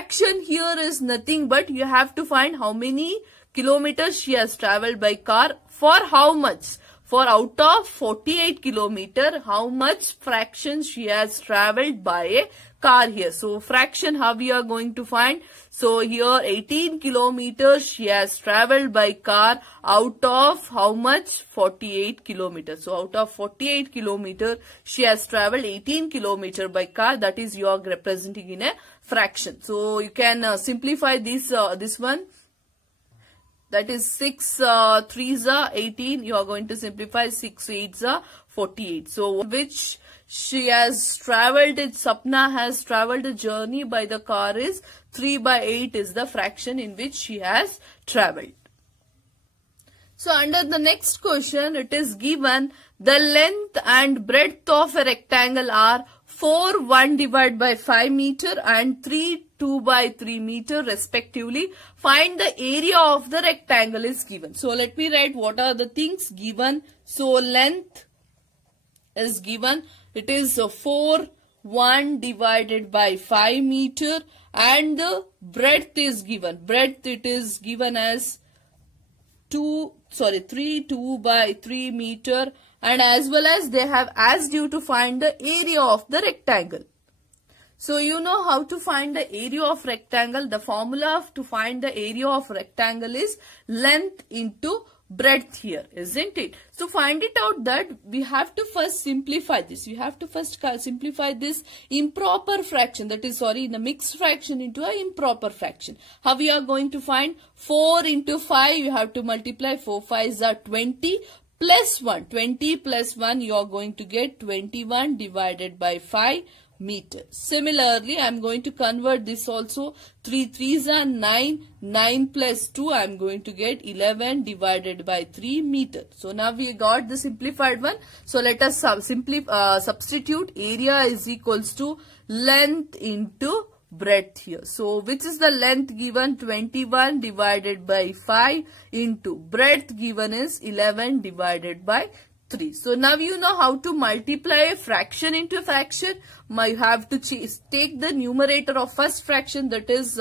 fraction here is nothing but you have to find how many kilometers she has traveled by car for how much. For out of 48 kilometer, how much fraction she has traveled by a car here. So fraction how we are going to find. So here 18 kilometers she has traveled by car out of how much? 48 kilometers. So out of 48 kilometer she has traveled 18 kilometer by car. That is you are representing in a fraction. So you can simplify this one. That is 6 3s are 18. You are going to simplify 6 8s are 48. So which she has traveled, Sapna has traveled a journey by the car is 3/8 is the fraction in which she has traveled. So under the next question, it is given the length and breadth of a rectangle are 4 1 divided by 5 meter and 3 2/3 meter respectively. Find the area of the rectangle is given. So let me write what are the things given. So length is given. It is 4 1 divided by 5 meter and the breadth is given. Breadth it is given as 3 2/3 meter, and as well as they have asked you to find the area of the rectangle. So you know how to find the area of rectangle. The formula to find the area of rectangle is length into breadth here, isn't it? So find it out that we have to first simplify this. We have to first simplify this improper fraction, that is in a mixed fraction into an improper fraction. How we are going to find? 4 into 5, you have to multiply. 4 5s are 20 plus 1. 20 plus 1, you are going to get 21 divided by 5 meter. Similarly, I am going to convert this also. 3 3s are 9. 9 plus 2, I am going to get 11 divided by 3 meter. So now we got the simplified one. So let us substitute. Area is equals to length into breadth here. So which is the length given? 21 divided by 5 into breadth given is 11 divided by 3. So now you know how to multiply a fraction into a fraction. You have to take the numerator of first fraction, that is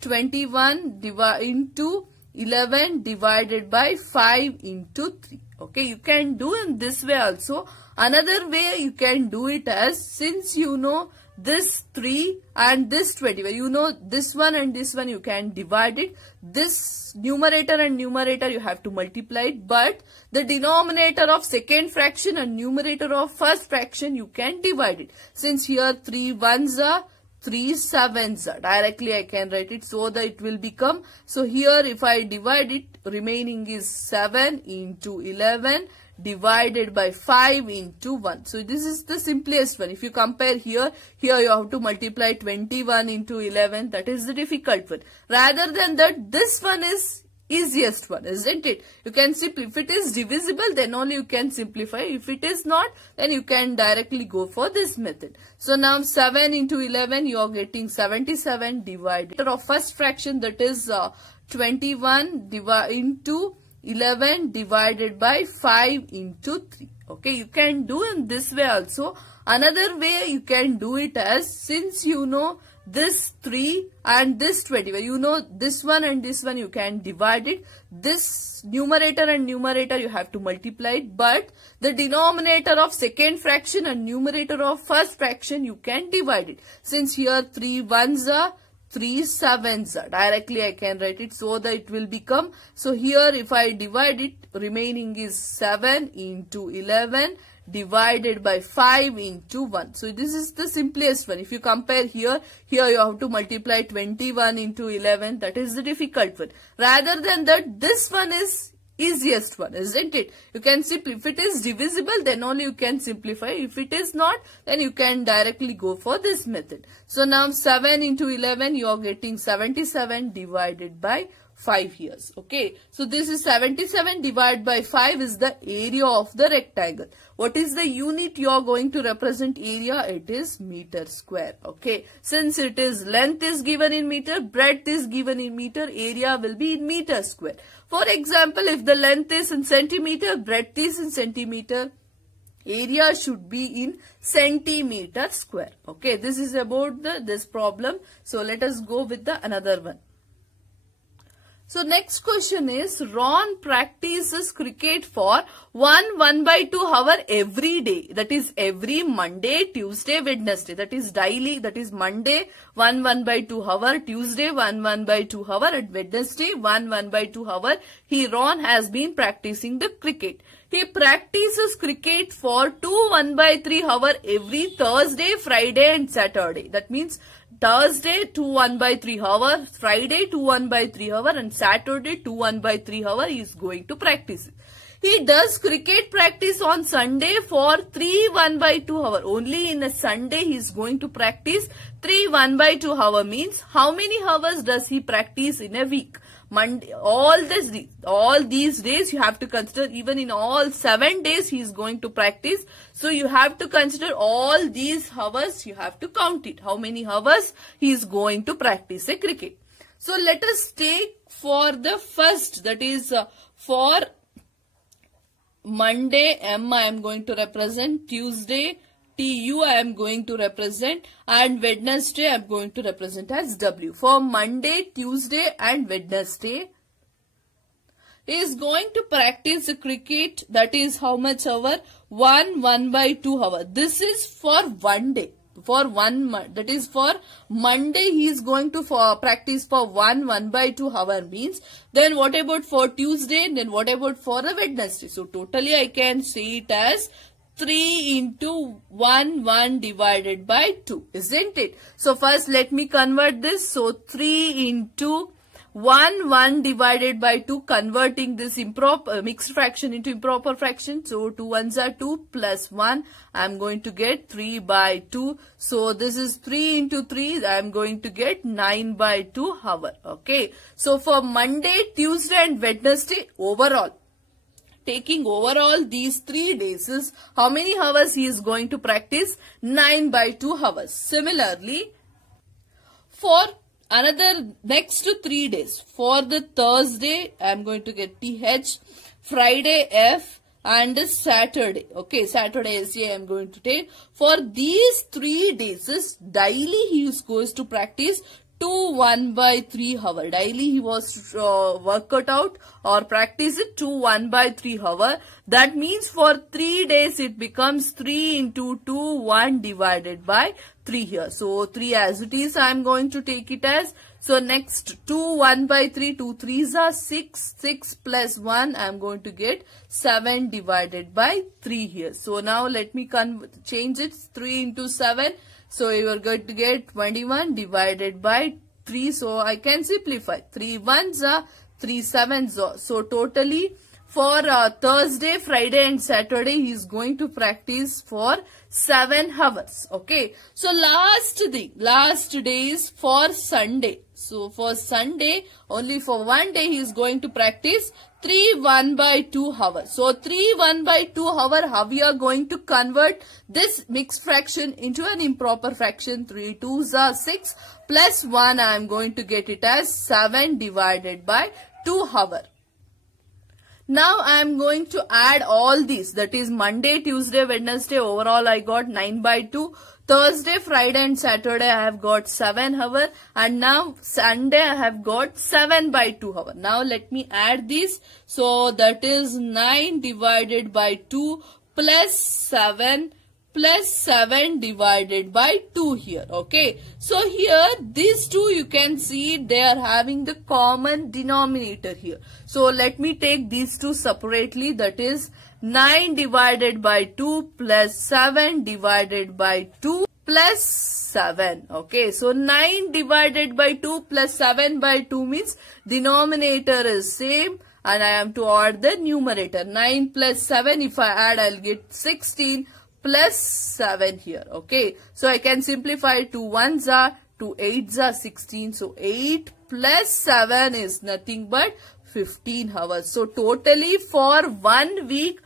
21 into 11 divided by 5 into 3. Okay, you can do in this way also. Another way you can do it as, since you know this 3 and this 20, you know this one and this one, you can divide it. This numerator and numerator you have to multiply it, but the denominator of second fraction and numerator of first fraction you can divide it. Since here 3 1s are 3 7s are, directly I can write it so that it will become, so here if I divide it, remaining is 7 into 11 divided by 5 into 1. So this is the simplest one. If you compare here you have to multiply 21 into 11. That is the difficult one. Rather than that, this one is easiest one, isn't it? You can simply, if it is divisible, then only you can simplify. If it is not, then you can directly go for this method. So now 7 into 11, you are getting 77 divided of first fraction, that is 21 into 11 divided by 5 into 3. Okay, you can do in this way also. Another way you can do it as, since you know this 3 and this 20, you know this one and this one, you can divide it. This numerator and numerator you have to multiply it, but the denominator of second fraction and numerator of first fraction you can divide it. Since here 3 1s are 3 7s are, directly I can write it so that it will become, so here if I divide it, remaining is 7 into 11 divided by 5 into 1. So this is the simplest one. If you compare here you have to multiply 21 into 11. That is the difficult one. Rather than that, this one is easiest one, isn't it? You can simply, if it is divisible, then only you can simplify. If it is not, then you can directly go for this method. So now 7 into 11, you are getting 77 divided by 5 years. Okay, so this is 77 divided by 5 is the area of the rectangle. What is the unit you are going to represent area? It is meter square. Okay, since it is length is given in meter, breadth is given in meter, area will be in meter square. For example, if the length is in centimeter, breadth is in centimeter, area should be in centimeter square. Okay, this is about this problem. So let us go with the another one. So next question is, Ron practices cricket for 1/2 hour every day. That is every Monday, Tuesday, Wednesday. That is daily. That is Monday 1/2 hour, Tuesday 1/2 hour, and Wednesday 1/2 hour. Ron has been practicing the cricket. He practices cricket for 2 1/3 hour every Thursday, Friday and Saturday. That means Thursday 2 1/3 hour, Friday 2 1/3 hour and Saturday 2 1/3 hour he is going to practice. He does cricket practice on Sunday for 3 1/2 hour. Only in a Sunday he is going to practice 3 1/2 hour. Means how many hours does he practice in a week? Monday, all these days you have to consider, even in all 7 days he is going to practice. So you have to consider all these hours, you have to count it. How many hours he is going to practice a cricket. So let us take for the first, that is for Monday, M I am going to represent, Tuesday, TU I am going to represent, and Wednesday I am going to represent as W. For Monday, Tuesday and Wednesday, he is going to practice the cricket. That is how much hour? 1/2 hour. This is for one day. For 1 month. That is for Monday he is going to practice for 1/2 hour means. Then what about for Tuesday? Then what about for the Wednesday? So totally I can say it as 3 into 1 divided by 2, isn't it? So first let me convert this. So 3 into 1 divided by 2, converting this mixed fraction into improper fraction. So 2 1s are 2 plus 1. I am going to get 3/2. So this is 3 into 3. I am going to get 9/2 hour. Okay. So for Monday, Tuesday and Wednesday overall, taking overall these 3 days is how many hours he is going to practice? 9/2 hours. Similarly, for another next 3 days, for the Thursday, I am going to get TH, Friday F, and Saturday. Okay, Saturday SJ I am going to take. For these 3 days, daily he is going to practice 2 1/3 hour. Daily he was work it out or practice it 2 1/3 hour. That means for 3 days it becomes 3 into 2 1 divided by 3 here. So 3 as it is I am going to take it as. So next 2 1/3, 2 3s are 6, 6 plus 1 I am going to get 7 divided by 3 here. So now let me change it, 3 into 7. So you are going to get 21 divided by 3. So I can simplify. 3 1s are 3 7s are. So totally for Thursday, Friday and Saturday he is going to practice for 7 hours. Okay. So last day is for Sunday. So for Sunday, only for one day he is going to practice 3 1/2 hours. So 3 1/2 hour, how we are going to convert this mixed fraction into an improper fraction? 3 2s are 6 plus 1 I am going to get it as 7 divided by 2 hour. Now I am going to add all these. That is Monday, Tuesday, Wednesday. Overall I got 9/2. Thursday, Friday and Saturday I have got 7 hour. And now Sunday I have got 7/2 hour. Now let me add this. So that is 9 divided by 2 plus 7 divided by 2 here. Okay. So here these two you can see they are having the common denominator here. So let me take these two separately. That is 9 divided by 2 plus 7 divided by 2 plus 7. Okay. So 9 divided by 2 plus 7 by 2 means denominator is same. And I am to add the numerator. 9 plus 7, if I add I'll get 16. Plus 7 here. Okay. So I can simplify 2 1s are 2 8s are 16. So 8 plus 7 is nothing but 15 hours. So totally for 1 week,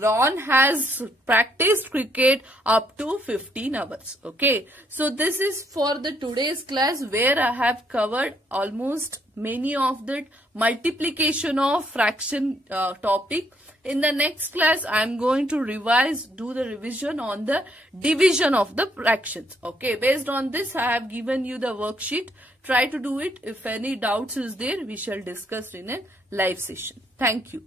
Ron has practiced cricket up to 15 hours. Okay. So this is for the today's class where I have covered almost many of the multiplication of fraction topic. In the next class, I am going to do the revision on the division of the fractions. Okay, based on this, I have given you the worksheet. Try to do it. If any doubts is there, we shall discuss in a live session. Thank you.